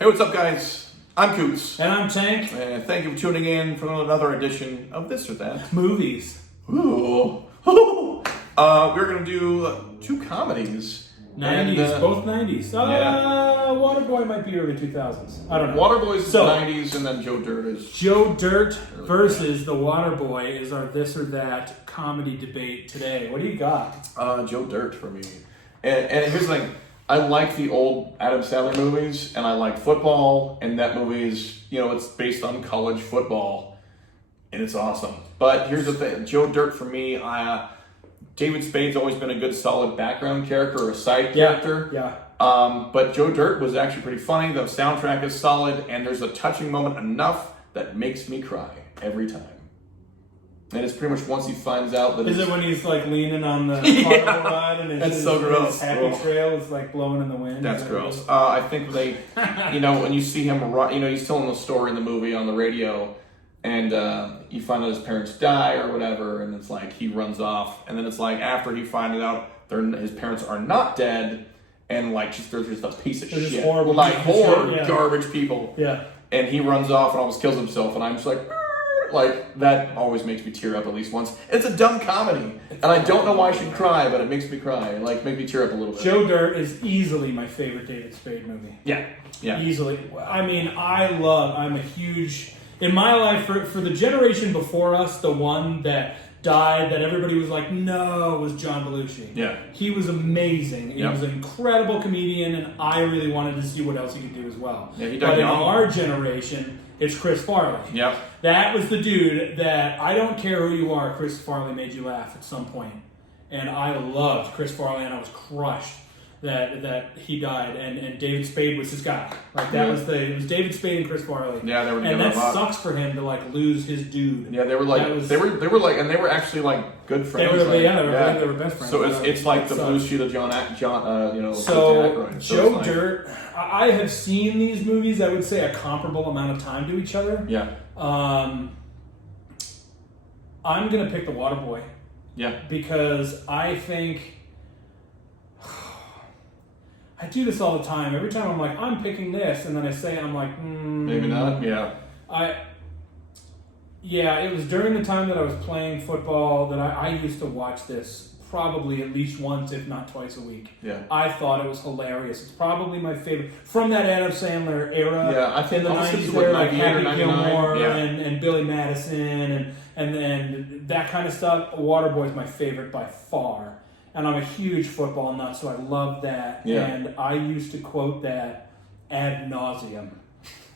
Hey, what's up, guys? I'm Coots. And I'm Tank. And thank you for tuning in for another edition of This or That. Movies. Ooh. We're going to do two comedies. 90s, both 90s. Yeah. Waterboy might be early 2000s. I don't know. Waterboy's So, 90s, and then Joe Dirt is... Joe Dirt versus the Waterboy is our This or That comedy debate today. What do you got? Joe Dirt for me. And here's the thing. I like the old Adam Sandler movies, and I like football, and that movie is, it's based on college football, and it's awesome. But here's the thing. Joe Dirt for me, David Spade's always been a good, solid background character or a side character. Yeah. But Joe Dirt was actually pretty funny. The soundtrack is solid, and there's a touching moment enough that makes me cry every time. And it's pretty much once he finds out that Is it when he's like leaning on the carnival ride and that's so gross. His happy trail is like blowing in the wind? That's gross. I think they, when you see him run, he's telling the story in the movie on the radio, and you find out his parents die or whatever, and it's like he runs off, and then it's like after he finds out his parents are not dead, and like they're just a piece of shit, horrible, garbage people. Yeah. And he runs off and almost kills himself, and I'm just like, that always makes me tear up at least once. It's a dumb comedy, and I don't know why I should cry, but it makes me cry. Like, make me tear up a little bit. Joe Dirt is easily my favorite David Spade movie. Yeah. Easily. I mean, I'm a huge... In my life, for the generation before us, the one that died, that everybody was like, no, was John Belushi. Yeah. He was amazing. He was an incredible comedian, and I really wanted to see what else he could do as well. Yeah, he died But young. in our generation, it's Chris Farley. Yep. That was the dude that, I don't care who you are, Chris Farley made you laugh at some point. And I loved Chris Farley, and I was crushed that he died, and David Spade was his guy. Like it was David Spade and Chris Farley. Yeah, they were and that sucks for him to like lose his dude. Yeah, they were like they were actually like good friends. They were best friends. So it's like the Belushi to John, So Aykroyd. Joe Dirt, I have seen these movies. I would say a comparable amount of time to each other. Yeah. I'm gonna pick the Waterboy. Yeah. Because I think. I do this all the time. Every time I'm like, I'm picking this, and then I say it, I'm like, maybe not. Yeah. It was during the time that I was playing football that I used to watch this probably at least once, if not twice a week. Yeah. I thought it was hilarious. It's probably my favorite from that Adam Sandler era. Yeah, I think in the 90s there, like Happy Gilmore and Billy Madison and that kind of stuff. Waterboy's my favorite by far. And I'm a huge football nut, so I love that. Yeah. And I used to quote that ad nauseum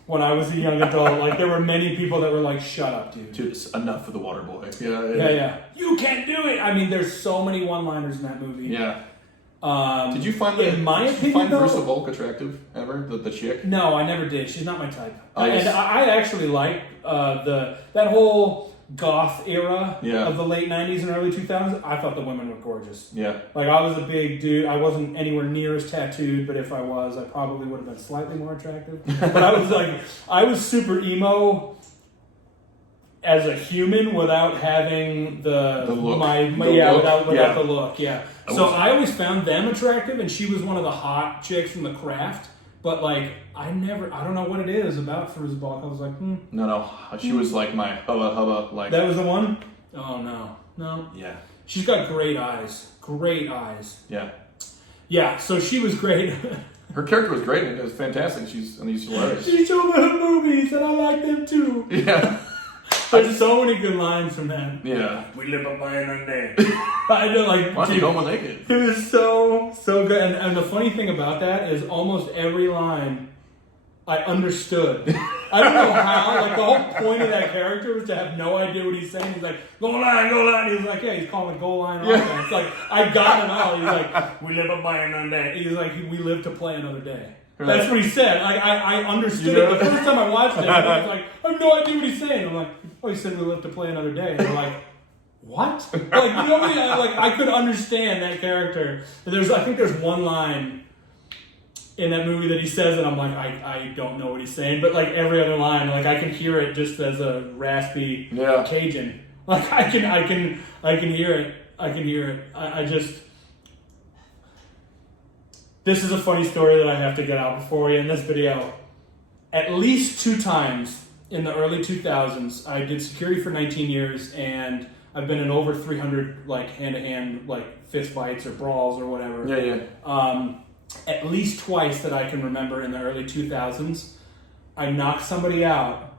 when I was a young adult. Like, there were many people that were like, shut up, dude. Dude, it's enough for the Waterboy. Yeah. You can't do it! I mean, there's so many one-liners in that movie. Yeah. Did you find Marissa Volk attractive ever? The chick? No, I never did. She's not my type. Yes. And I actually like that whole goth era of the late 90s and early 2000s. I thought the women were gorgeous. Yeah. Like, I was a big dude. I wasn't anywhere near as tattooed, but if I was, I probably would have been slightly more attractive. But I was super emo as a human without having the look. Without the look. Yeah. So I always found them attractive, and she was one of the hot chicks from The Craft. But, like, I don't know what it is about Fairuza Balk. I was like, No. She was like my hubba, like... That was the one? Oh, no. Yeah. She's got great eyes. Great eyes. Yeah. Yeah, so she was great. Her character was great, and it was fantastic. She's hilarious. She showed me her movies, and I like them, too. Yeah. There's so many good lines from that. Yeah. We live up by another day. I know, like... Why don't you go when naked? It was so good. And the funny thing about that is almost every line I understood. I don't know how. Like, the whole point of that character was to have no idea what he's saying. He's like, goal line. He's like, yeah, he's calling it goal line. It's like, I got it all. He's like, we live up by another day. He's like, we live to play another day. Right. That's what he said. Like, I understood it. The first time I watched it, I was like, I have no idea what he's saying. I'm like, oh, he said we live to play another day. And they're like, what? Like, you know what I mean? I could understand that character. I think there's one line in that movie that he says, and I'm like, I don't know what he's saying, but like every other line, like I can hear it just as a raspy Cajun. Like I can hear it. I just. This is a funny story that I have to get out before we end this video. at least 2 times in the early 2000s. I did security for 19 years, and I've been in over 300 like hand-to-hand like fist fights or brawls or whatever. Yeah. At least twice that I can remember in the early 2000s, I knocked somebody out,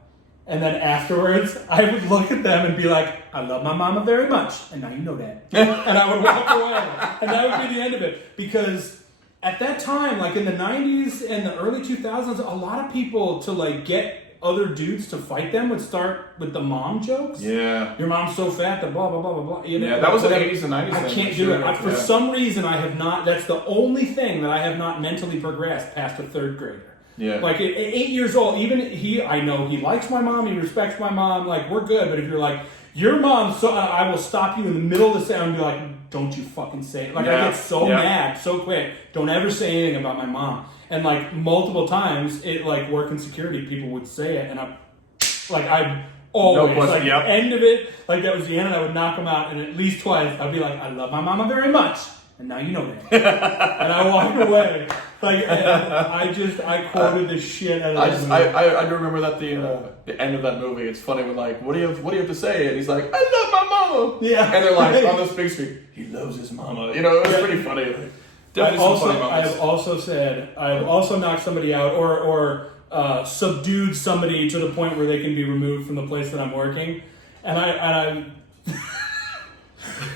and then afterwards I would look at them and be like, I love my mama very much, and now you know that. And I would walk away, and that would be the end of it. Because at that time, like in the 90s and the early 2000s, a lot of people to like get other dudes to fight them would start with the mom jokes. Yeah. Your mom's so fat that blah, blah, blah, blah, blah. You know, Yeah, that was the 80s and 90s. I can't do it. For some reason, I have not, that's the only thing that I have not mentally progressed past a 3rd grader. Yeah. Like at 8 years old, even I know he likes my mom, he respects my mom, like we're good, but if you're like, your mom, so I will stop you in the middle of the sound and be like, don't you fucking say it. Like I get so mad so quick. Don't ever say anything about my mom. And like multiple times, it like working security, people would say it, and I'd always like end of it, like that was the end, and I would knock them out, and at least twice I'd be like, I love my mama very much, and now you know that. And I walked away. Like I quoted the shit out of that movie. I do remember that the end of that movie. It's funny when like, what do you have to say? And he's like, I love my mama. Yeah. And they're like on this big screen, he loves his mama. You know, it was pretty funny. Like, I have also knocked somebody out or subdued somebody to the point where they can be removed from the place that I'm working. And I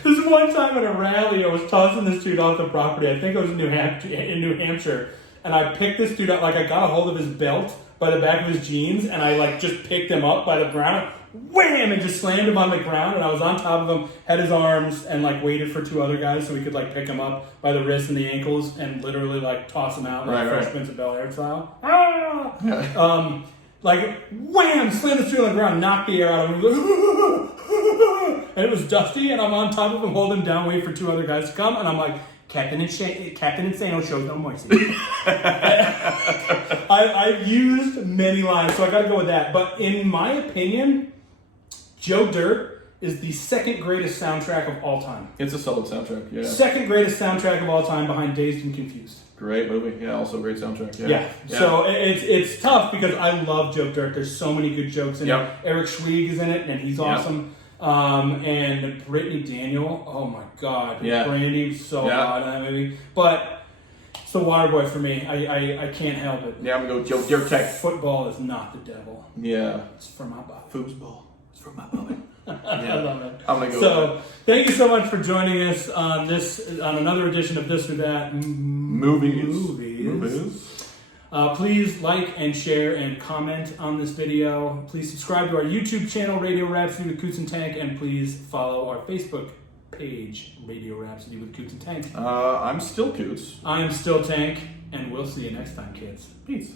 this one time at a rally, I was tossing this dude off the property. I think it was in New Hampshire, and I picked this dude up. Like I got a hold of his belt by the back of his jeans, and I like just picked him up by the ground, wham, and just slammed him on the ground. And I was on top of him, had his arms, and like waited for 2 other guys so we could like pick him up by the wrists and the ankles and literally like toss him out like Fresh Prince of Bel-Air style. Ah! Like wham, slammed this dude on the ground, knocked the air out of him. And it was Dusty, and I'm on top of him, holding him down, waiting for 2 other guys to come, and I'm like, Captain Insano shows no mercy. I've used many lines, so I gotta go with that. But in my opinion, Joe Dirt is the 2nd greatest soundtrack of all time. It's a solid soundtrack, yeah. 2nd greatest soundtrack of all time behind Dazed and Confused. Great movie, yeah, also great soundtrack, yeah. So it's tough because I love Joe Dirt. There's so many good jokes in it. Eric Schweig is in it, and he's awesome. And Brittany Daniel, oh my god, Brandy, so hot in that movie. But it's the Waterboy for me. I can't help it. Yeah, I'm gonna go Joe Dirt. Football is not the devil. Yeah, it's for my body. Foosball, it's for my body. I love it. I'm gonna go. So thank you so much for joining us on another edition of This or That Movies. Please like and share and comment on this video. Please subscribe to our YouTube channel, Radio Rhapsody with Coots and Tank, and please follow our Facebook page, Radio Rhapsody with Coots and Tank. I'm still Coots. I am still Tank, and we'll see you next time, kids. Peace.